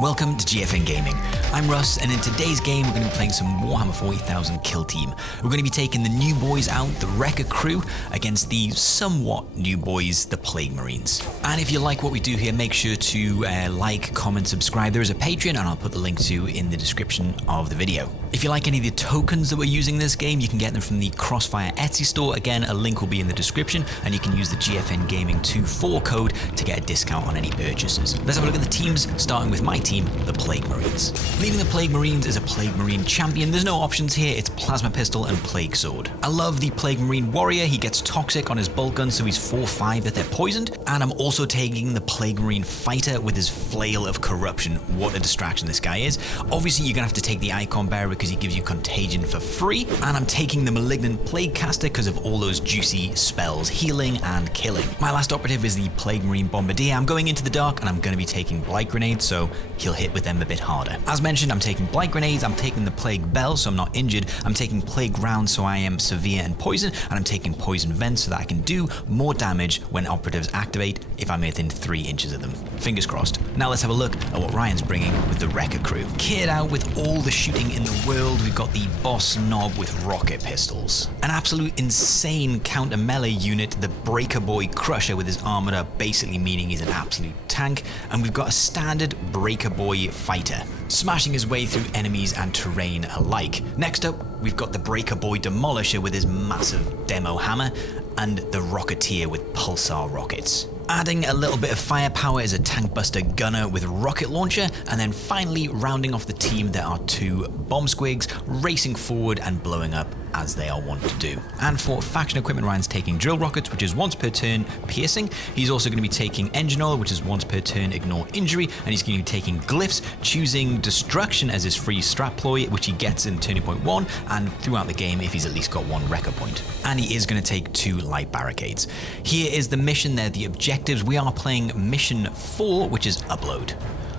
Welcome to GFN Gaming. I'm Russ, and in today's game we're going to be playing some Warhammer 40,000 Kill Team. We're going to be taking the new boys out, the Wrecka Krew, against the somewhat new boys, the Plague Marines. And if you like what we do here, make sure to like, comment, subscribe. There is a Patreon, and I'll put the link to in the description of the video. If you like any of the tokens that we're using in this game, you can get them from the Crossfire Etsy store. Again, a link will be in the description, and you can use the GFN Gaming 24 code to get a discount on any purchases. Let's have a look at the teams, starting with my team, the Plague Marines. Leading the Plague Marines is a Plague Marine champion. There's no options here, it's Plasma Pistol and Plague Sword. I love the Plague Marine Warrior. He gets toxic on his bolt gun, so he's 4/5 if they're poisoned. And I'm also taking the Plague Marine Fighter with his Flail of Corruption. What a distraction this guy is. Obviously, you're gonna have to take the Icon Bearer because he gives you Contagion for free. And I'm taking the Malignant Plague Caster because of all those juicy spells, healing and killing. My last operative is the Plague Marine Bombardier. I'm going into the dark and I'm gonna be taking Blight Grenades, so he'll hit with them a bit harder. As mentioned, I'm taking Blight Grenades, I'm taking the Plague Bell so I'm not injured, I'm taking Plague Round so I am severe and poison, and I'm taking Poison Vent so that I can do more damage when operatives activate if I'm within 3 inches of them. Fingers crossed. Now let's have a look at what Ryan's bringing with the Wrecka Krew. Kitted out with all the shooting in the world, we've got the Boss Knob with rocket pistols. An absolute insane counter melee unit, the Breaker Boy Crusher with his armored up, basically meaning he's an absolute tank, and we've got a standard Breaker Boy Fighter, smashing his way through enemies and terrain alike. Next up, we've got the Breaker Boy Demolisher with his massive demo hammer, and the Rocketeer with pulsar rockets. Adding a little bit of firepower is a Tank Buster Gunner with rocket launcher, and then finally rounding off the team there are 2 Bomb Squigs racing forward and blowing up as they are wont to do. And for faction equipment, Ryan's taking Drill Rockets, which is once per turn piercing. He's also going to be taking Engine Oil, which is once per turn ignore injury, and he's going to be taking Glyphs, choosing Destruction as his free strat ploy, which he gets in turning point 1 and throughout the game if he's at least got 1 Wrecka point. And he is going to take 2 Light Barricades. Here is the mission there, the objectives. We are playing mission 4, which is Upload.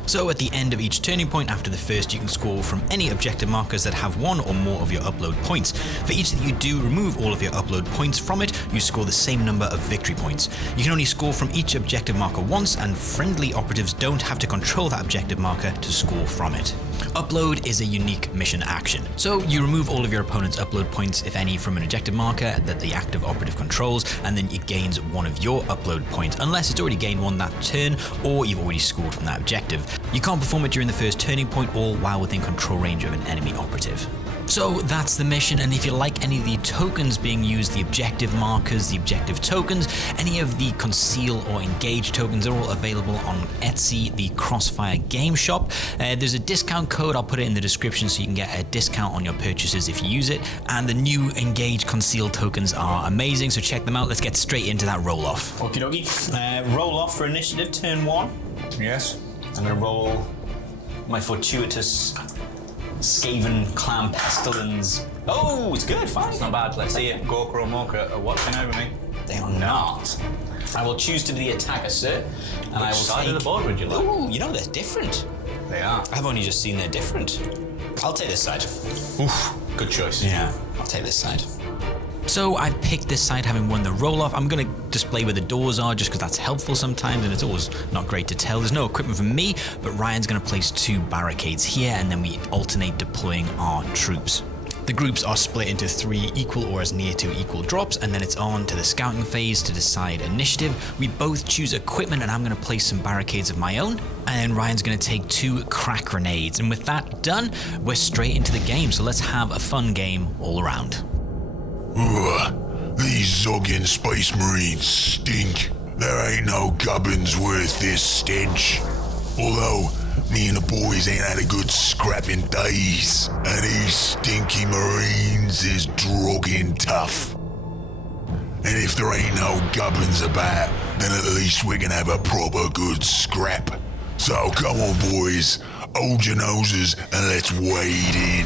So at the end of each turning point after the first, you can score from any objective markers that have 1 or more of your upload points. For each that you do remove all of your upload points from it, you score the same number of victory points. You can only score from each objective marker once, and friendly operatives don't have to control that objective marker to score from it. Upload is a unique mission action. So you remove all of your opponent's upload points, if any, from an objective marker that the active operative controls, and then it gains 1 of your upload points, unless it's already gained 1 that turn, or you've already scored from that objective. You can't perform it during the first turning point or while within control range of an enemy operative. So that's the mission, and if you like any of the tokens being used, the objective markers, the objective tokens, any of the conceal or engage tokens are all available on Etsy, the Crossfire Game Shop. There's a discount code, I'll put it in the description so you can get a discount on your purchases if you use it, and the new engage conceal tokens are amazing, so check them out. Let's get straight into that roll-off. Okie dokie. Roll off for initiative, turn 1. Yes. I'm going to roll my fortuitous Skaven Clan Pestilence. Oh, it's good, fine. It's not bad. Let's see if Gorka or Morka are watching over me. They are not. I will choose to be the attacker, sir. And I will side take... of the board would you like? Ooh, you know, they're different. They are. I've only just seen they're different. I'll take this side. Oof, good choice. Yeah, I'll take this side. So I've picked this side having won the roll-off. I'm going to display where the doors are just because that's helpful sometimes, and it's always not great to tell. There's no equipment from me, but Ryan's going to place 2 barricades here, and then we alternate deploying our troops. The groups are split into 3 equal or as near to equal drops, and then it's on to the scouting phase to decide initiative. We both choose equipment, and I'm going to place some barricades of my own, and then Ryan's going to take 2 crack grenades. And with that done, we're straight into the game, so let's have a fun game all around. These Zoggin Space Marines stink. There ain't no gubbins worth this stench. Although, me and the boys ain't had a good scrap in days, and these stinky Marines is drogging tough. And if there ain't no gubbins about, then at least we can have a proper good scrap. So come on boys, hold your noses and let's wade in.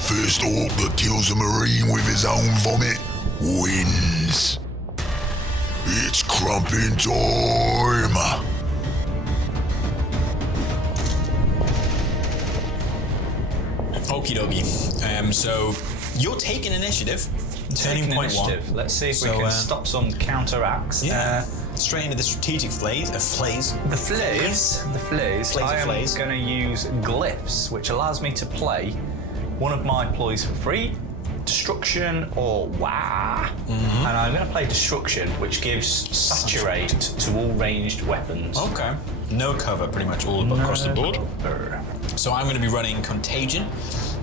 First orc that kills a Marine with his own vomit wins. It's crumping time. Okie dokie. So you're taking initiative. Turning point 1. Let's see if we can stop some counterattacks. Yeah. straight into the strategic flays. The flays. I am going to use glyphs, which allows me to play one of my ploys for free, destruction or wah. And I'm going to play destruction, which gives saturate to all ranged weapons. Okay. No cover, pretty much all across the board. So I'm going to be running contagion,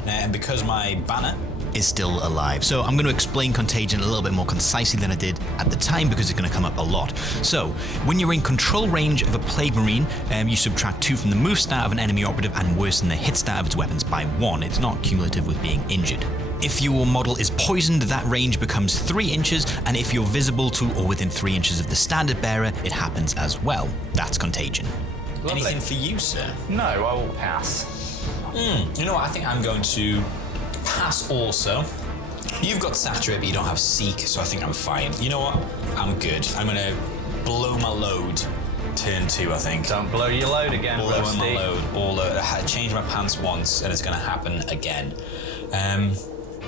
and because my banner is still alive. So I'm going to explain contagion a little bit more concisely than I did at the time because it's going to come up a lot. So when you're in control range of a plague marine, you subtract 2 from the move stat of an enemy operative and worsen the hit stat of its weapons by 1. It's not cumulative with being injured. If your model is poisoned, that range becomes 3 inches, and if you're visible to or within 3 inches of the standard bearer, it happens as well. That's contagion. Lovely. Anything for you, sir? No, I will pass. You know what? I think I'm going to pass also. You've got saturate, but you don't have seek, so I think I'm fine. You know what? I'm good. I'm going to blow my load. Turn 2, I think. Don't blow your load again, Blowing Rusty. my load. I changed my pants once, and it's going to happen again.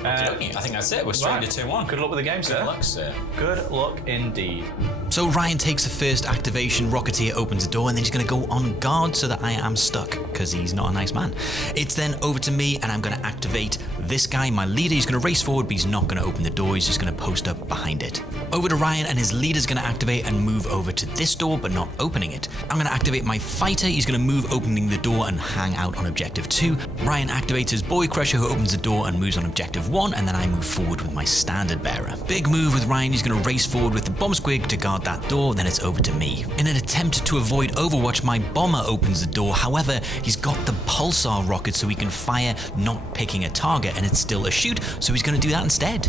I think that's it. We're straight into turn 1. Good luck with the game, sir. Good luck, sir. Good luck indeed. So Ryan takes the first activation, Rocketeer opens the door, and then he's going to go on guard so that I am stuck, because he's not a nice man. It's then over to me, and I'm going to activate this guy, my leader. He's going to race forward, but he's not going to open the door. He's just going to post up behind it. Over to Ryan, and his leader's going to activate and move over to this door, but not opening it. I'm going to activate my fighter. He's going to move opening the door and hang out on objective 2. Ryan activates his boy crusher, who opens the door and moves on objective 1, and then I move forward with my standard bearer. Big move with Ryan. He's going to race forward with the bomb squig to guard that door, then it's over to me. In an attempt to avoid Overwatch, my bomber opens the door. However, he's got the pulsar rocket so he can fire not picking a target, and it's still a shoot, so he's going to do that instead.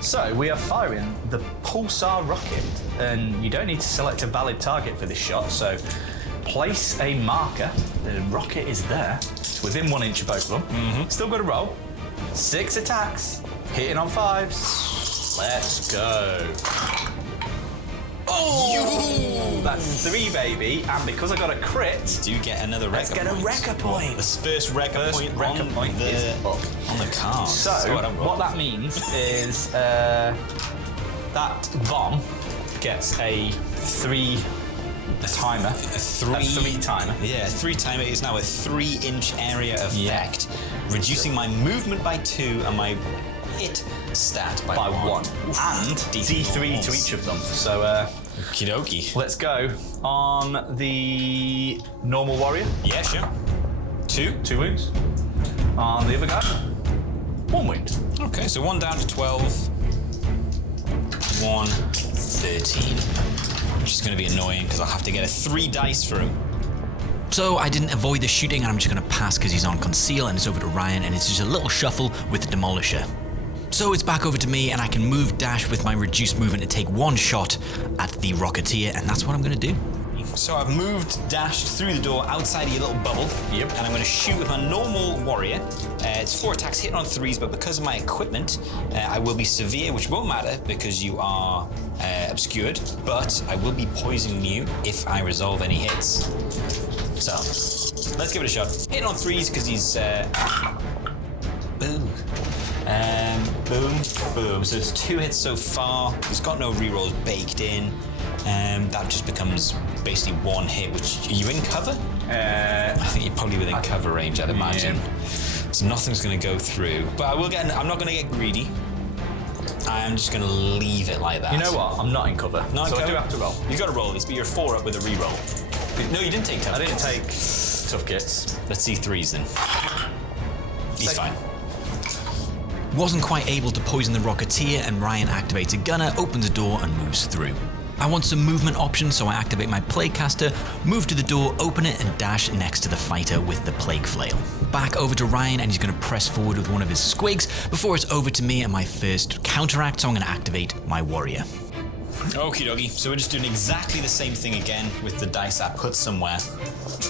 So we are firing the pulsar rocket, and you don't need to select a valid target for this shot, so place a marker. The rocket is there. It's within 1 inch of both of them. Still got to roll. 6 attacks, hitting on 5s. Let's go. Oh, that's 3, baby, and because I got a crit, Do you get another let's Wrecka get a point? Wrecka point. This first Wrecka point is up. on the card. So, what that means is that bomb gets a 3 timer. A 3 timer. Yeah, 3 timer is now a 3-inch area effect, reducing my movement by 2 and my hit stat by 1. And D3 to each of them. So, okie dokie. let's go on the normal warrior. Yeah, sure. 2 wounds. On the other guy, 1 wound. Okay, so 1 down to 12. 1, 13. Which is going to be annoying because I'll have to get a 3 dice for him. So I didn't avoid the shooting, and I'm just going to pass because he's on conceal, and it's over to Ryan, and it's just a little shuffle with the demolisher. So it's back over to me, and I can move dash with my reduced movement and take 1 shot at the Rocketeer, and that's what I'm going to do. So I've moved, dashed through the door outside of your little bubble. Yep. And I'm going to shoot with my normal warrior. It's 4 attacks hitting on 3s, but because of my equipment, I will be severe, which won't matter because you are obscured. But I will be poisoning you if I resolve any hits. So let's give it a shot. Hitting on 3s because he's boom. Boom, boom. So it's 2 hits so far. He's got no rerolls baked in. That just becomes basically 1 hit, which, are you in cover? I think you're probably within cover range, I'd imagine. So nothing's going to go through. But I'm not going to get greedy. I'm just going to leave it like that. You know what? I'm not in cover. Not so in cover? I do have to roll. You've got to roll these, but you're 4 up with a reroll. No, you didn't take tough I didn't hits. take tough kits. Let's see 3s then. He's fine. Wasn't quite able to poison the Rocketeer, and Ryan activates a gunner, opens a door, and moves through. I want some movement options, so I activate my Plague Caster, move to the door, open it, and dash next to the fighter with the Plague Flail. Back over to Ryan, and he's going to press forward with one of his squigs before it's over to me and my first counteract, so I'm going to activate my Warrior. Okie dokie, so we're just doing exactly the same thing again with the dice I put somewhere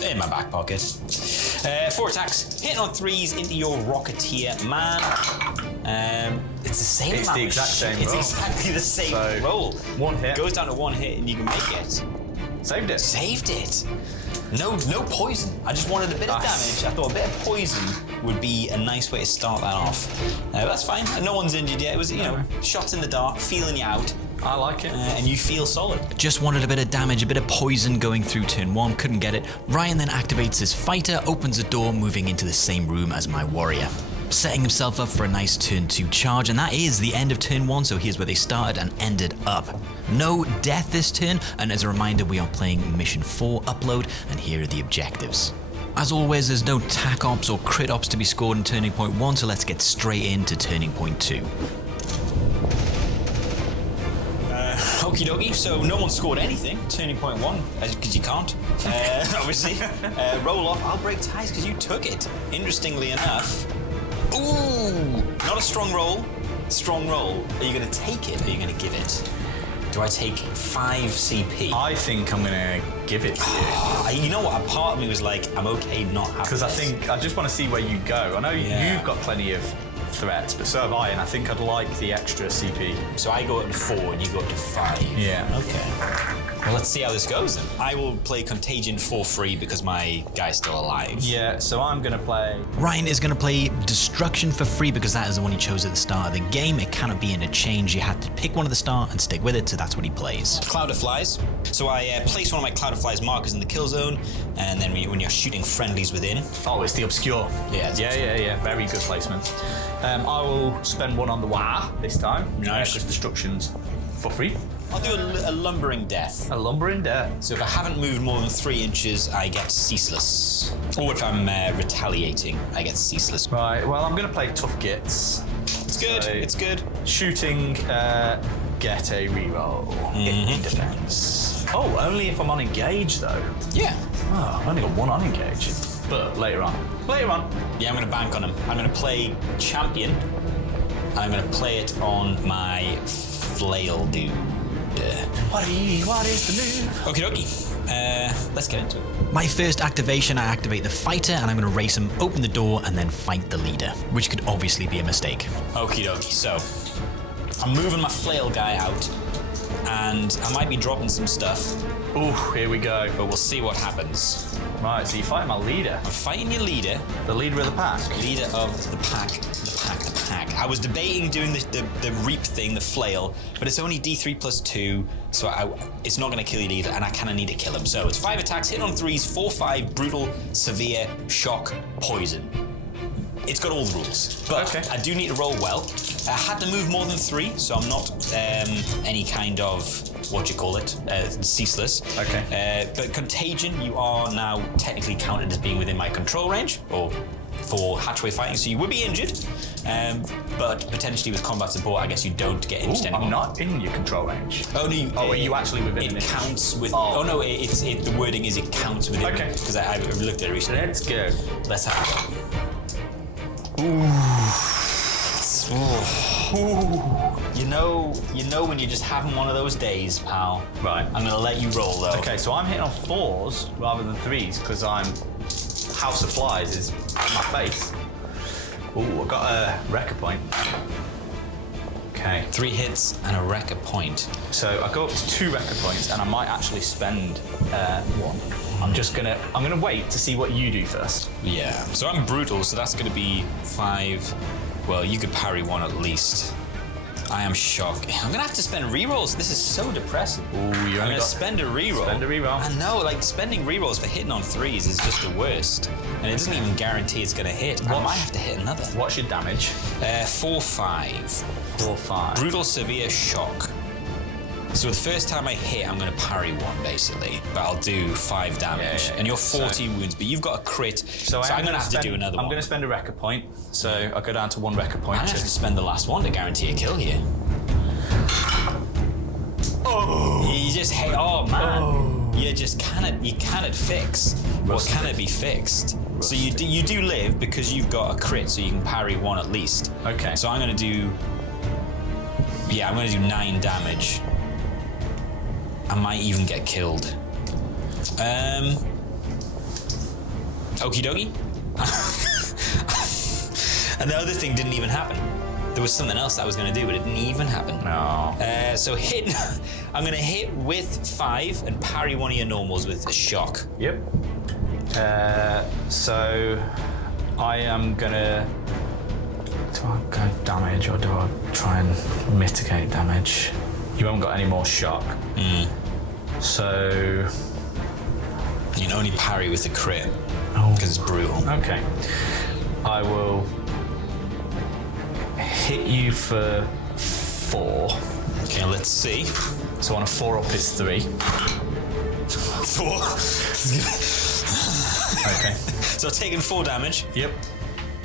in my back pocket. 4 attacks, hitting on 3s into your Rocketeer, man. It's the same It's amount the of exact same It's roll. exactly the same So, roll. 1 hit. Goes down to 1 hit and you can make it. Saved it. Saved it. No poison. I just wanted a bit of damage. I thought a bit of poison would be a nice way to start that off. That's fine. No one's injured yet. It was, shots in the dark, feeling you out. I like it. And you feel solid. Just wanted a bit of damage, a bit of poison going through turn 1, couldn't get it. Ryan then activates his fighter, opens the door, moving into the same room as my warrior, setting himself up for a nice turn 2 charge, and that is the end of turn 1, so here's where they started and ended up. No death this turn, and as a reminder, we are playing Mission 4 Upload, and here are the objectives. As always, there's no tac ops or crit ops to be scored in Turning Point 1, so let's get straight into Turning Point 2. Okie dokie, so no one scored anything. Turning Point 1, because you can't, obviously. Roll off, I'll break ties because you took it. Interestingly enough. Ooh! Not a strong roll. Strong roll. Are you going to take it or are you going to give it? Do I take 5 CP? I think I'm going to give it to you. You know what? A part of me was like, I'm okay not having Because I just want to see where you go. I know you've got plenty of threats, but so have I, and I think I'd like the extra CP. So I go up to 4 and you go up to 5. Yeah. Okay. Well, let's see how this goes then. I will play Contagion for free because my guy's still alive. Yeah, so I'm going to play... Ryan is going to play Destruction for free because that is the one he chose at the start of the game. It cannot be interchanged. You have to pick one at the start and stick with it, so that's what he plays. Cloud of Flies. So I place one of my Cloud of Flies markers in the kill zone, and then when you're shooting friendlies within... Oh, it's the Obscure. Yeah, Yeah. Very good placement. I will spend one on the Wah this time. Nice. Because Destruction's for free. I'll do a lumbering death. A lumbering death. So if I haven't moved more than 3 inches, I get ceaseless. Or if I'm retaliating, I get ceaseless. Right, well, I'm going to play Tough Gits. It's good, So, it's good. Shooting, get a reroll in defense. Oh, only if I'm on engage, though. Yeah. Oh, I've only got 1 on engage. But later on. Yeah, I'm going to bank on him. I'm going to play Champion. And I'm going to play it on my Flail dude. What is the move? Okie dokie. Let's get into it. My first activation, I activate the fighter and I'm going to race him, open the door, and then fight the leader, which could obviously be a mistake. Okie dokie. So, I'm moving my Flail guy out, and I might be dropping some stuff, Ooh, here we go. but we'll see what happens. Right, so you're fighting my leader. I'm fighting your leader, The leader of the pack. leader of the pack. I was debating doing the reap thing, the flail, but it's only D3 plus 2, so it's not going to kill your leader, and I kind of need to kill him. So it's 5 attacks, hit on 3s, 4/5, brutal, severe, shock, poison. It's got all the rules, but Okay. I do need to roll well. I had to move more than 3, so I'm not any kind of, ceaseless. Okay. But Contagion, you are now technically counted as being within my control range, or for hatchway fighting, so you would be injured, but potentially with combat support, I guess you don't get injured anymore. I'm not in your control range. Only, are you actually within it an inch? counts with. Oh. Oh no, the wording is it counts within. Okay. Because I looked at it recently. Let's go. Let's have it. You know when you're just having one of those days, pal. Right. I'm gonna let you roll though. Okay, so I'm hitting on 4s rather than 3s because House of Flies is my face. Ooh, I got a Wrecka point. Okay. 3 hits and a Wrecka point. So I go up to 2 Wrecka points and I might actually spend 1. I'm gonna wait to see what you do first. Yeah. So I'm brutal, so that's gonna be 5. Well, you could parry 1 at least. I am shocked. I'm gonna have to spend rerolls. This is so depressing. Ooh, you I'm only gonna got spend a reroll. spend a reroll. I know, like spending rerolls for hitting on 3s is just the worst, and it doesn't even guarantee it's gonna hit. I might have to hit another. What's your damage? 4/5. 4/5. Brutal, severe, shock. So the first time I hit, I'm gonna parry 1 basically, but I'll do 5 damage. Yeah. And you're 40 wounds, but you've got a crit, so I'm gonna have to do another one. I'm gonna spend a Wrecka point, so I go down to 1 Wrecka point. I'm gonna have to spend the last one to guarantee a kill here. Oh! You just hate. Oh man! Oh. You cannot fix what cannot be fixed. So you do live because you've got a crit, so you can parry 1 at least. Okay. So I'm gonna do 9 damage. I might even get killed. Okie dokie. And the other thing didn't even happen. There was something else I was going to do, but it didn't even happen. No. So I'm going to hit with 5 and parry 1 of your normals with a shock. Yep. So I am gonna. Do I go damage or do I try and mitigate damage? You haven't got any more shock. So... You can only parry with the crit. Because it's brutal. Okay. I will hit you for 4. Okay, let's see. So on a 4 up is 3. 4. Okay. So taking 4 damage. Yep.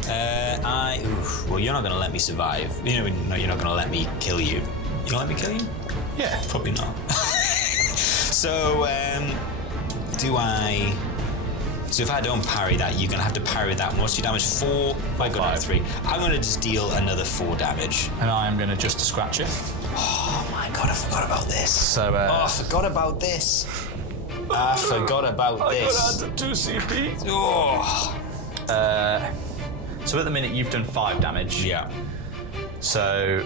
Well, you're not going to let me survive. No, you're not going to let me kill you. You gonna let me kill you? Yeah. Probably not. So, do I... So if I don't parry that, you're gonna have to parry that. What's your damage? 4. If I go down to 3. I'm gonna just deal another 4 damage. And I am gonna just scratch it. Oh my god, I forgot about this. So, I forgot about this. I forgot about this. I got 2 CP. Oh. So at the minute you've done 5 damage. Yeah. So,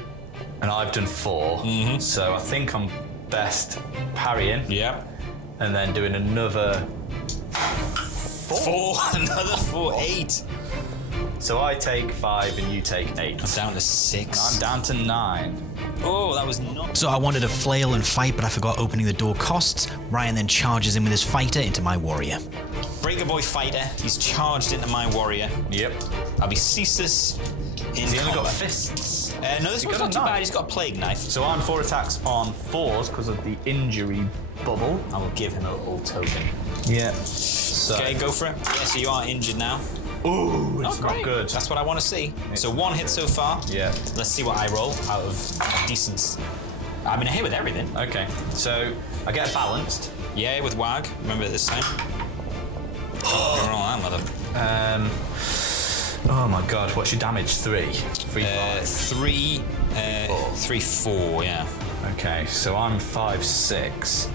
and I've done 4. So I think I'm best parrying. Yeah. And then doing another 4. Another 4. 8. So I take 5 and you take 8. I'm down to 6. I'm down to 9. Oh, that was not... So I wanted to flail and fight, but I forgot opening the door costs. Ryan then charges in with his fighter into my warrior. Breaker Boy fighter. He's charged into my warrior. Yep. I'll be ceaseless in He only got combat. fists. No, this one's got not a too knife. bad. He's got a plague knife. So I'm 4 attacks on 4s because of the injury bubble. I will give him a little token. Yeah. So. Okay, go for it. Yeah, so you are injured now. Ooh, it's not great. good. That's what I want to see. So 1 hit so far. Yeah. Let's see what I roll out of decent. I'm in a hit with everything. Okay. So I get balanced. Yeah, with WAG. Remember this time. Oh, roll that mother. Oh my god, what's your damage? 3? 3, 5. 3, 3, 4. Yeah. Okay, so I'm 5, 6.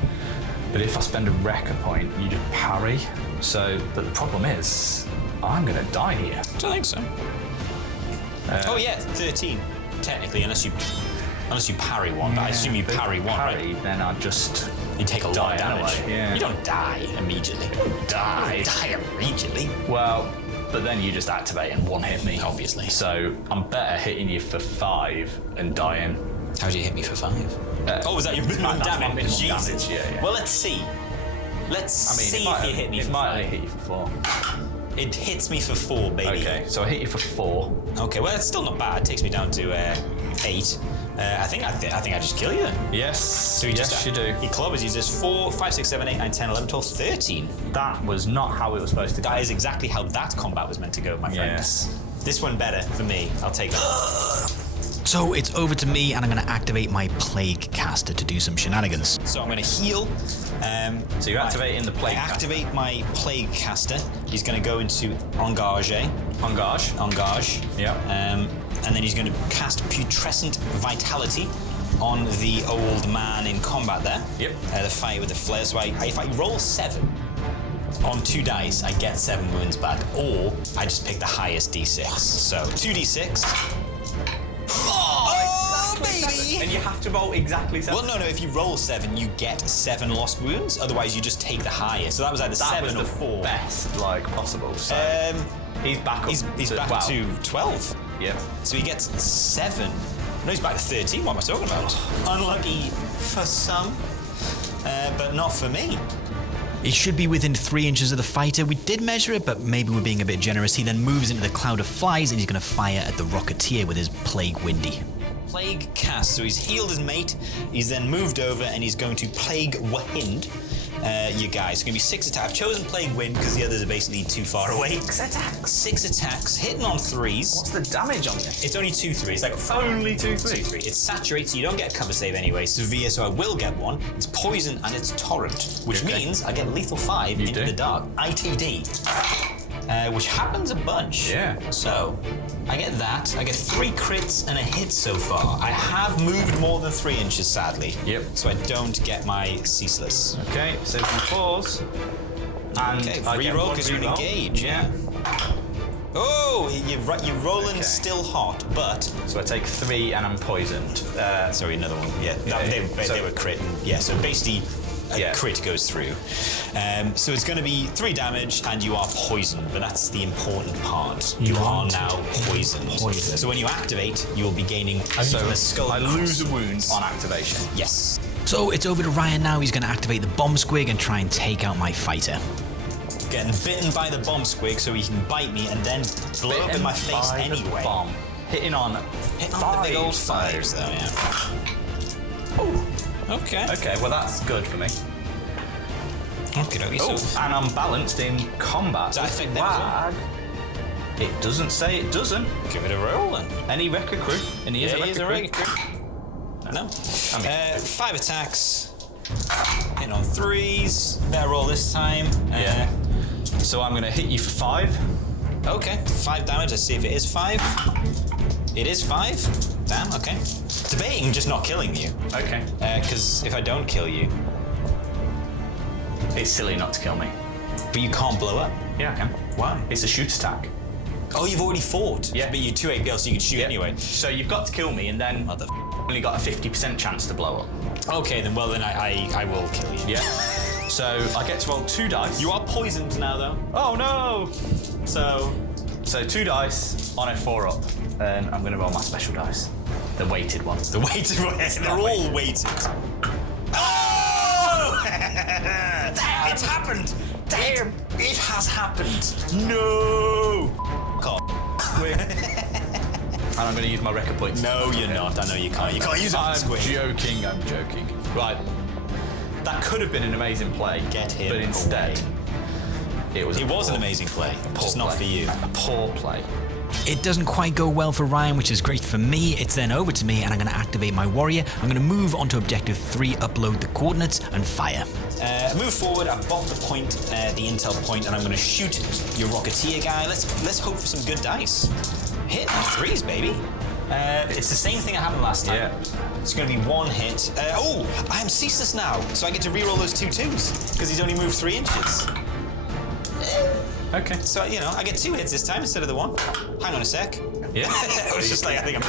But if I spend a Wrecka point, you just parry. So, but the problem is, I'm gonna die here. Don't think so. Oh yeah, 13 technically, unless you parry one. But I assume you parry one, parry, right? Then I just You take a lot of die damage. anyway, yeah. You don't die immediately. You don't die immediately. well, but then you just activate and 1-hit me. Obviously. So I'm better hitting you for 5 and dying. How'd you hit me for 5? Oh, was that your minimum that's my damage? minimum Jesus. damage, yeah. Well, let's see. Let's see if you hit me for 5. It might only hit you for 4. It hits me for 4, baby. Okay, so I hit you for 4. Okay, well, it's still not bad. It takes me down to 8. I think I just kill you then. Yes, So yes, you do. He clubbers. He does 4, 5, 6, 7, 8, 9, 10, 11, 12, 13. That was not how it was supposed to go. That is exactly how that combat was meant to go, my friend. Yes. This one better for me. I'll take that. So it's over to me, and I'm going to activate my Plague Caster to do some shenanigans. So I'm going to heal. So you're activating the Plague I Caster. activate my Plague Caster. He's going to go into Engage. Engage. Yeah. And then he's going to cast Putrescent Vitality on the old man in combat there. Yep. The fight with the flare. So if I roll 7 on 2 dice, I get 7 wounds bad, or I just pick the highest d6. So 2d6. Oh, baby! And you have to roll exactly 7. Well, no. If you roll 7, you get 7 lost wounds. Otherwise, you just take the highest. So that was either 7 or 4. Best, possible. So he's back up. He's back to 12. Yeah. So he gets 7. No, he's back to 13. What am I talking about? Unlucky for some, but not for me. He should be within 3 inches of the fighter. We did measure it, but maybe we're being a bit generous. He then moves into the cloud of flies, and he's going to fire at the Rocketeer with his Plague Windy. Plague cast. So he's healed his mate. He's then moved over, and he's going to Plague Wind you guys. It's going to be 6 attacks. I've chosen Plague Wind because the others are basically too far away. 6 attacks. 6 attacks, hitting on 3s. What's the damage on this? It's only 2 3s. Like Only 2 2 3. It's saturated, so you don't get a cover save anyway. Severe, so I will get 1. It's poison and it's torrent, which means I get lethal 5 into the dark. ITD. Which happens a bunch. Yeah. So I get that. I get 3 crits and a hit so far. I have moved more than 3 inches, sadly. Yep. So I don't get my ceaseless. Okay, so from 4s. And Okay, I get reroll 1 because you reroll. engage. Yeah. Oh, you're rolling Okay. still hot, but So I take 3 and I'm poisoned. sorry, another one. Yeah, Yeah, they so- were crit. And, yeah, so basically a crit goes through. So it's going to be 3 damage, and you are poisoned, but that's the important part. You are now poisoned. So when you activate, you will be gaining a skull. I lose a wound on activation. Yes. So it's over to Ryan now. He's going to activate the bomb squig and try and take out my fighter. Getting bitten by the bomb squig so he can bite me and then blow up in my face anyway. Bomb. Hitting on the big old 5s though, yeah. Oh, okay. Okay, well that's good for me. Okay, And I'm balanced in combat. Does that affect them as well? It doesn't say it doesn't. Give it a roll then. Any Wrecka Krew? And he is a Wrecka Krew. No. 5 attacks. Hitting on 3s. Better roll this time. Yeah. So I'm going to hit you for 5. Okay, 5 damage. Let's see if it is 5. It is 5. Damn, okay. Debating just not killing you. Okay. Because if I don't kill you... It's silly not to kill me. But you can't blow up. Yeah, I can. Why? It's a shoot attack. Oh, you've already fought? Yeah. But you're 2 APL, so you can shoot anyway. So you've got to kill me, and then only got a 50% chance to blow up. Okay, then I will kill you. Yeah. So I get to roll 2 dice. You are poisoned now, though. Oh no! So 2 dice on a 4-up, and I'm going to roll my special dice. The weighted ones. The weighted ones. They're all weighted. Oh! It's happened! Damn! It has happened! No! God. Quick. And I'm going to use my Wrecka points. No, you're not. I know you can't. You can't use it on the squig. I'm joking. Right. That could have been an amazing play. Get him But instead, it was an amazing play. Just not for you. A poor play. It doesn't quite go well for Ryan, which is great for me. It's then over to me, and I'm going to activate my warrior. I'm going to move onto objective 3, upload the coordinates, and fire. Move forward. I've bought the point, the intel point, and I'm going to shoot your Rocketeer guy. Let's hope for some good dice. Hit on 3s, baby. It's the same thing that happened last time. Yeah. It's going to be 1 hit. I am ceaseless now, so I get to reroll those 2 2s because he's only moved 3 inches. Okay. So, I get 2 hits this time instead of the 1. Hang on a sec. Yeah. I was just like, I think I'm...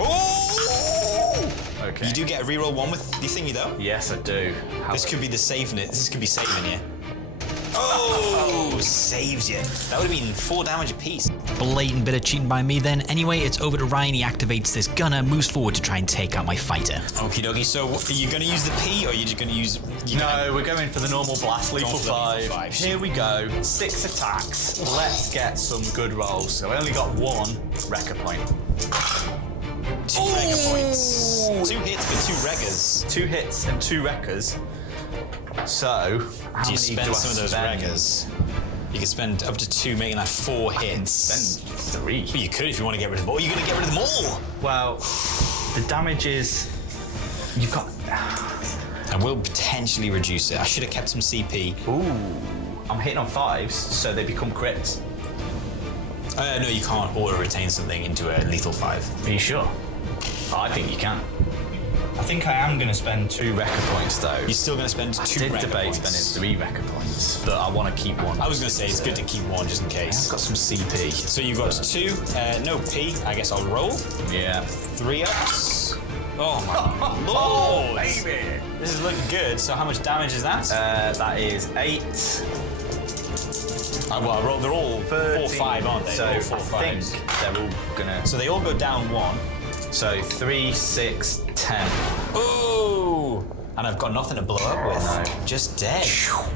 Oh! Okay. You do get a reroll 1 with the thingy, though? Yes, I do. This could be the saving it. This could be saving you. Oh, saves you. That would have been 4 damage apiece. Blatant bit of cheating by me then. Anyway, it's over to Ryan. He activates this gunner, moves forward to try and take out my fighter. Okie dokie. So, are you going to use the P, or are you just going to use... No, we're going for the normal blast, lethal for the lethal 5. five. Here we go. 6 attacks. Let's get some good rolls. So I only got 1 Wrecka point. 2 Wrecka points. 2 hits for 2 Wreckers. 2 hits and 2 Wreckers. So, how Do you many spend do I some of those spend? Wreckers? You can spend up to 2, making that 4 hits. Spend 3. Well, you could if you want to get rid of them all. You're going to get rid of them all. Well, the damage is... You've got... I will potentially reduce it. I should have kept some CP. Ooh. I'm hitting on 5s, so they become crits. No, you can't auto-retain something into a lethal 5. Are you sure? I think you can. I think I am going to spend 2 Wrecka points, though. You're still going to spend 2 I did Wrecka debate points. spending 3 Wrecka points, but I want to keep 1. I was going to say it's good to keep 1 just in case. I've got some CP. So you've got 2, no P. I guess I'll roll. Yeah. 3 ups. Oh my lord! Baby! This is looking good. So how much damage is that? That is 8. Well, they're all 13. 4-5, aren't they? So They're all 4 I 5s. think they're all gonna... So they all go down 1. So 3, 6, 10. Ooh! And I've got nothing to blow up with. No. Just dead.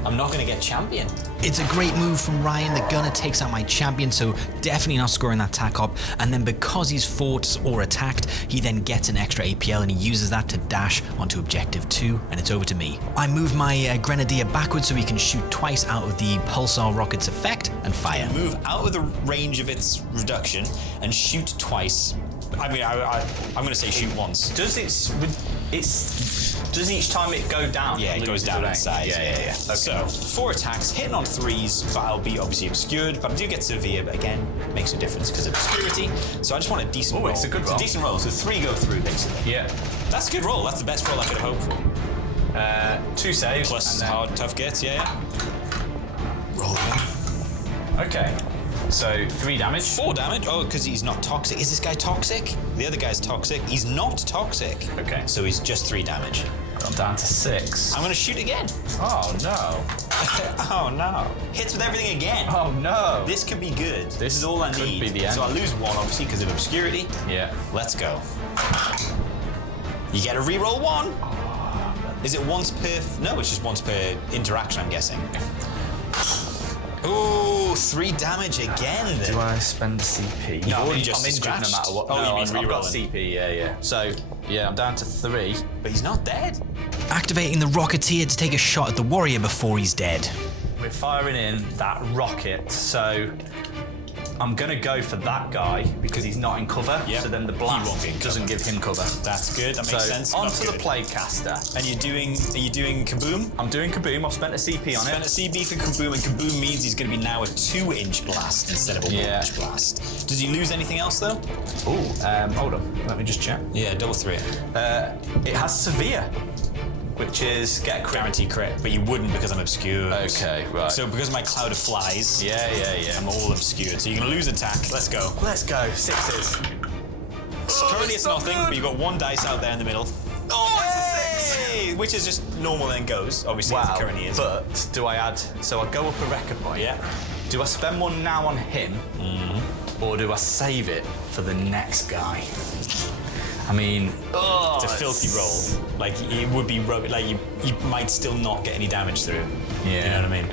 I'm not going to get champion. It's a great move from Ryan. The gunner takes out my champion, so definitely not scoring that tack up. And then because he's fought or attacked, he then gets an extra APL and he uses that to dash onto objective 2, and it's over to me. I move my Grenadier backwards so he can shoot twice out of the pulsar rocket's effect and fire. Move out of the range of its reduction and shoot twice. I mean, I'm going to say shoot once. Does each time it go down? Yeah, it goes down in size. Yeah. Okay. So, 4 attacks, hitting on 3s, but I'll be obviously obscured, but I do get severe, but again, makes a difference because of obscurity. So I just want a decent roll. It's a good roll. It's a decent roll, so 3 go through, basically. Yeah. That's a good roll. That's the best roll I could hope for. 2 saves. Plus and then... hard, tough gets, yeah. Roll again. Okay. So 3 damage. 4 damage? Oh, because he's not toxic. Is this guy toxic? The other guy's toxic. He's not toxic. Okay. So he's just 3 damage. I'm down to 6. I'm gonna shoot again. Oh no. Oh no. Hits with everything again. Oh no. This could be good. This is all I could need. be the end. So I lose 1, obviously, because of obscurity. Yeah. Let's go. You get a reroll 1. Is it once per... No, it's just once per interaction, I'm guessing. Ooh, 3 damage again. Do I spend CP? You've No, already I'm just injured scratched. no matter what. Oh, no, you mean I've got rerolling. CP, yeah. So, yeah, I'm down to 3. But he's not dead. Activating the Rocketeer to take a shot at the warrior before he's dead. We're firing in that rocket, so I'm going to go for that guy because he's not in cover. Yep. So then the He won't blast be in doesn't cover. give him cover. That's good. That makes sense. Onto Not the good. plague caster. And are you doing kaboom? I'm doing kaboom. I've spent a CP on Spent a it. CB for kaboom, and kaboom means he's going to be now a 2-inch blast instead of a 1-inch blast. Does he lose anything else though? Ooh, hold on. Let me just check. Yeah, double 3. It has severe, which is get a crit. Guaranteed crit, but you wouldn't because I'm obscured. Okay, right. So because of my cloud of flies, Yeah. I'm all obscured. So you're going to lose attack. Let's go. Let's go. 6s. Currently it's nothing, but you've got 1 dice out there in the middle. Oh, it's a 6. Which is just normal then goes, obviously, as Wow. it currently is. But do I add? So I go up a Wrecka point. Yeah. Do I spend 1 now on him, or do I save it for the next guy? I mean, It's a filthy roll. Like, it would be rubbish. Like, you might still not get any damage through. Yeah. You know what I mean?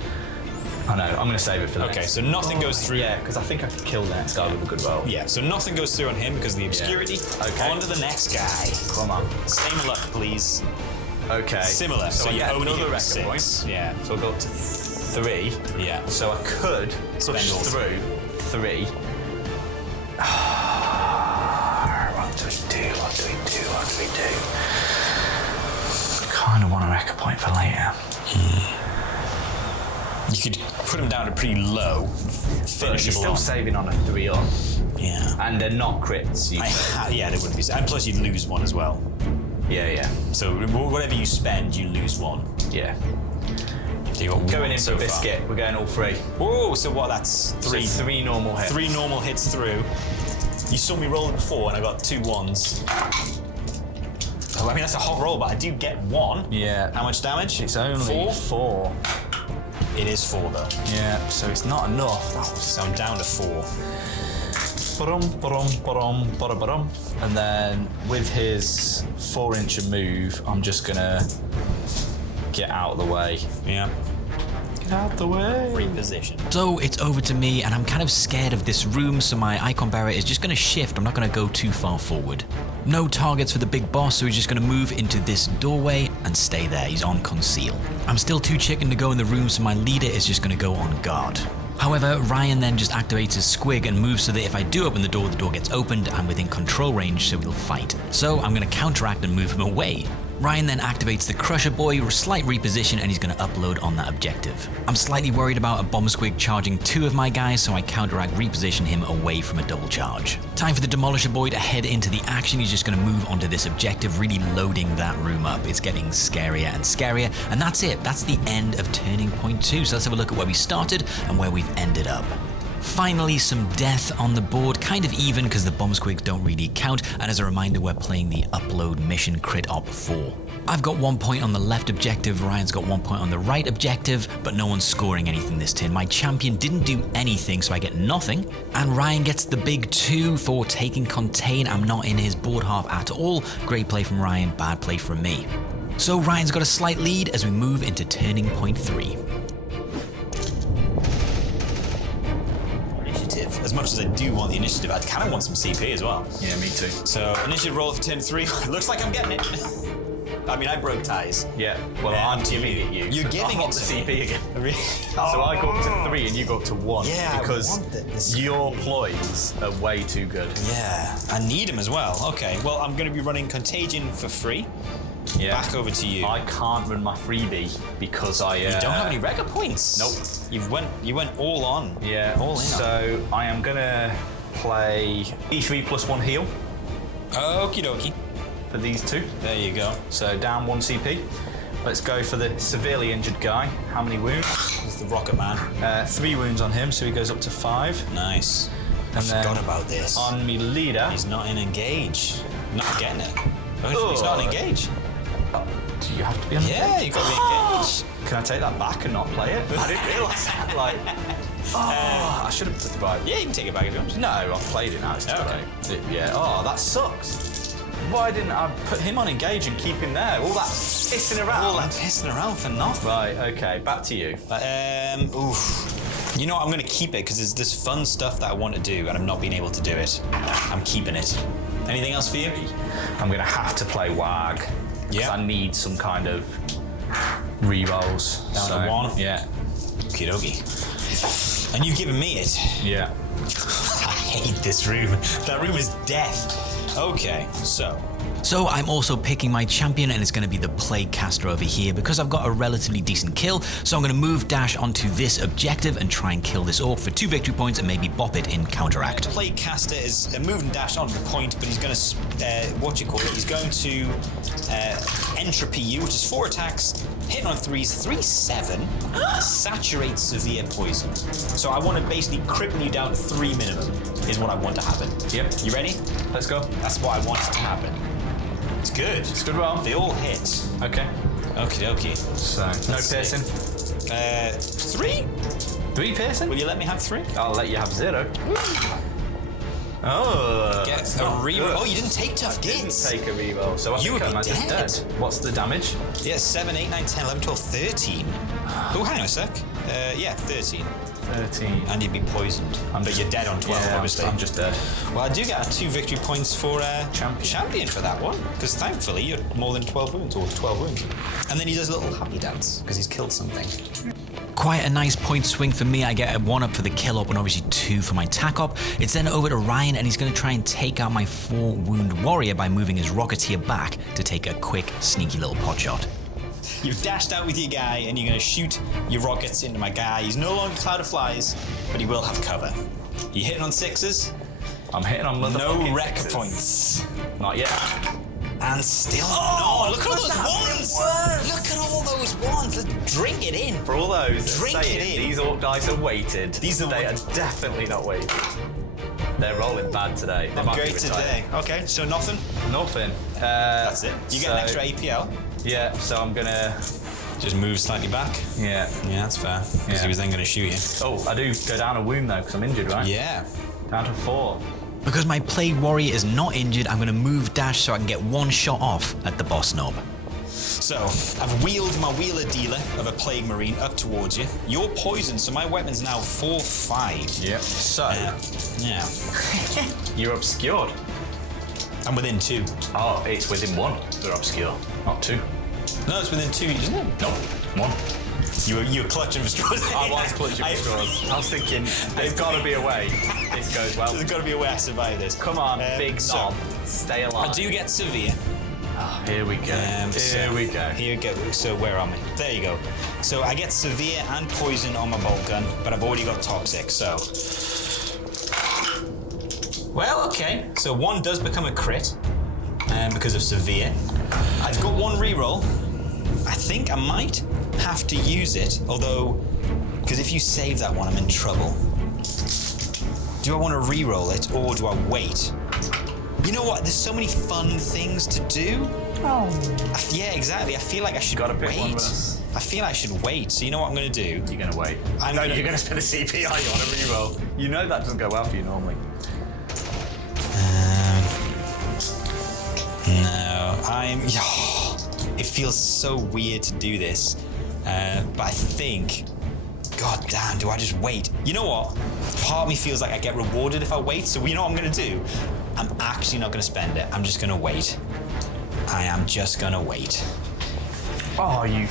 I know. I'm going to save it for the Okay, next. so nothing goes through. Yeah, because I think I could kill the next guy with a good roll. Yeah, so nothing goes through on him because of the obscurity. Okay. On to the next guy. Come on. Same luck, please. Okay. Similar. So I you get only another hit Wrecka point. 6. Yeah. So I'll go up to 3. Yeah. So I could Spend push all through 3. What do we do? Kind of want a Wrecka point for later. You could put him down to pretty low. But Finish you're him still on. saving on a 3 on. Yeah. And they're not crits. Yeah, they wouldn't be. And plus, you'd lose 1 as well. Yeah. So whatever you spend, you lose 1. Yeah. So you got Going 1 in so for a far. biscuit. We're going all 3. Whoa, so what? That's 3. So 3 normal hits. 3 normal hits through. You saw me roll it before, and I got 2 1s. Oh, I mean, that's a hot roll, but I do get 1. Yeah. How much damage? It's only 4. It is 4 though. Yeah. So it's not enough. So I'm down to 4. And then with his 4-inch move, I'm just gonna get out of the way. Yeah. Get out the way. Reposition. So it's over to me, and I'm kind of scared of this room, so my icon bearer is just going to shift. I'm not going to go too far forward. No targets for the big boss, so he's just going to move into this doorway and stay there. He's on conceal. I'm still too chicken to go in the room, so my leader is just going to go on guard. However, Ryan then just activates his squig and moves so that if I do open the door gets opened and within control range, so he'll fight. So I'm going to counteract and move him away. Ryan then activates the Crusher Boy, slight reposition, and he's going to upload on that objective. I'm slightly worried about a bomb squig charging 2 of my guys, so I counteract, reposition him away from a double charge. Time for the Demolisher Boy to head into the action. He's just going to move onto this objective, really loading that room up. It's getting scarier and scarier, and that's it. That's the end of Turning Point 2. So let's have a look at where we started and where we've ended up. Finally, some death on the board, kind of even because the bomb squigs don't really count, and as a reminder, we're playing the upload mission Crit Op 4. I've got 1 point on the left objective, Ryan's got 1 point on the right objective, but no one's scoring anything this turn. My champion didn't do anything, so I get nothing, and Ryan gets the big 2 for taking Contain. I'm not in his board half at all. Great play from Ryan, bad play from me. So Ryan's got a slight lead as we move into Turning Point 3. As much as I do want the initiative, I kind of want some CP as well. Yeah, me too. So initiative roll for turn 3. Looks like I'm getting it. I mean, I broke ties. Yeah. Well, I'm giving it you. You're giving it the to me. CP again. Really? So I go up to 3 and you go up to 1. Yeah, because I want this. your ploys are way too good. Yeah, I need him as well. Okay, well, I'm going to be running Contagion for free. Yeah. Back over to you. I can't run my freebie because I. You don't have any Wrecka points. Nope. You went all on. Yeah. All in. So I am gonna play E3 plus 1 heal Okie dokie. for these 2. There you go. So down 1 CP. Let's go for the severely injured guy. How many wounds? It's the Rocket Man. 3 wounds on him, so he goes up to 5. Nice. I And then forgot about this. On me leader. He's not in engage. Not getting it. Oh, he's not in engage. Do you have to be on Yeah, engage? you've got to be engaged. Can I take that back and not play it? I didn't realise that. Like, I should have. Right. Yeah, you can take it back if you want. No, I've played it now. It's too Okay. late. Yeah. Oh, that sucks. Why didn't I put him on engage and keep him there? All that pissing around. All that pissing around for nothing. Right. Okay. Back to you. Oof. You know what? I'm going to keep it because there's this fun stuff that I want to do and I've not been able to do it. I'm keeping it. Anything else for you? I'm gonna have to play WAG. Yeah. I need some kind of re-rolls. Down to one? Yeah. Okie dokie. And you've given me it. Yeah. I hate this room. That room is death. Okay, So I'm also picking my champion, and it's going to be the Plague Caster over here because I've got a relatively decent kill. So I'm going to move dash onto this objective and try and kill this orc for 2 victory points and maybe bop it in counteract. Plague Caster is a move and dash on the point, but he's going to, he's going to entropy you, which is 4 attacks, hitting on 3s, 3-7, saturate severe poison. So I want to basically cripple you down to 3 minimum, is what I want to happen. Yep. You ready? Let's go. That's what I want to happen. It's good. It's a good roll. They all hit. Okay. Okie dokie. So no Let's piercing. 3? 3 piercing? Will you let me have 3? I'll let you have 0. Oh. Get that's a not reroll. good. Oh, you didn't take tough Didn't gains. take a reroll, so I You think would I'm be just dead. What's the damage? Yeah, 7, 8, 9, 10, 11, 12, 13. Oh, hang on a sec. Yeah, 13. 13. And you'd be poisoned. But you're dead on 12, Yeah, obviously. I'm just dead. Well, I do get 2 victory points for champion for that one, because thankfully you're more than 12 wounds, or 12 wounds. And then he does a little happy dance, because he's killed something. Quite a nice point swing for me. I get a 1 up for the kill up and obviously 2 for my tack up. It's then over to Ryan, and he's going to try and take out my 4 wound warrior by moving his rocketeer back to take a quick, sneaky little pot shot. You've dashed out with your guy, and you're going to shoot your rockets into my guy. He's no longer Cloud of Flies, but he will have cover. You hitting on 6s? I'm hitting on motherfucking No Wrecka 6s. points. Not yet. And still no. Look at all those ones. Look at all those ones. Let's drink it in. For all those Drink saying it in. these orc dice are weighted, These are they weighted. are definitely not weighted. They're rolling bad today. They might be Great retired. today. Okay, so nothing. Nothing. That's it. You get an extra APL. Yeah, so I'm gonna. Just move slightly back. Yeah. Yeah, that's fair. Because he was then going to shoot you. Oh, I do go down a wound though, because I'm injured, right? Yeah. Down to 4. Because my Plague Warrior is not injured, I'm going to move dash so I can get 1 shot off at the boss knob. So, I've wheeled my wheeler dealer of a Plague Marine up towards you. You're poisoned, so my weapon's now 4-5. Yep. So, Yeah. you're obscured. I'm within 2. Oh, it's within 1. They're obscure, not 2. No, it's within 2, isn't it? Nope. 1. You were clutching for straws. I was clutching for straws. I was thinking, there's got to be a way this goes well. There's got to be a way I survive this. Come on, big so, knob. Stay alive. I do get severe. Here we go. Here we go. Here we go. So where am I? There you go. So I get severe and poison on my bolt gun, but I've already got toxic, so... Well, okay. So 1 does become a crit, because of severe. I've got 1 reroll. I think I might have to use it, although... Because if you save that one, I'm in trouble. Do I want to reroll it, or do I wait? You know what? There's so many fun things to do. Oh. Yeah, exactly. I feel like I should Gotta pick wait. one, Russ. I feel I should wait. So you know what I'm going to do? You're going to wait. I'm No, gonna- you're going to spend a CP, are you, on a reroll? You know that doesn't go well for you normally. No, it feels so weird to do this, but I think, god damn, do I just wait? You know what? Part of me feels like I get rewarded if I wait, so you know what I'm going to do? I'm actually not going to spend it. I'm just going to wait. I am just going to wait. Oh, you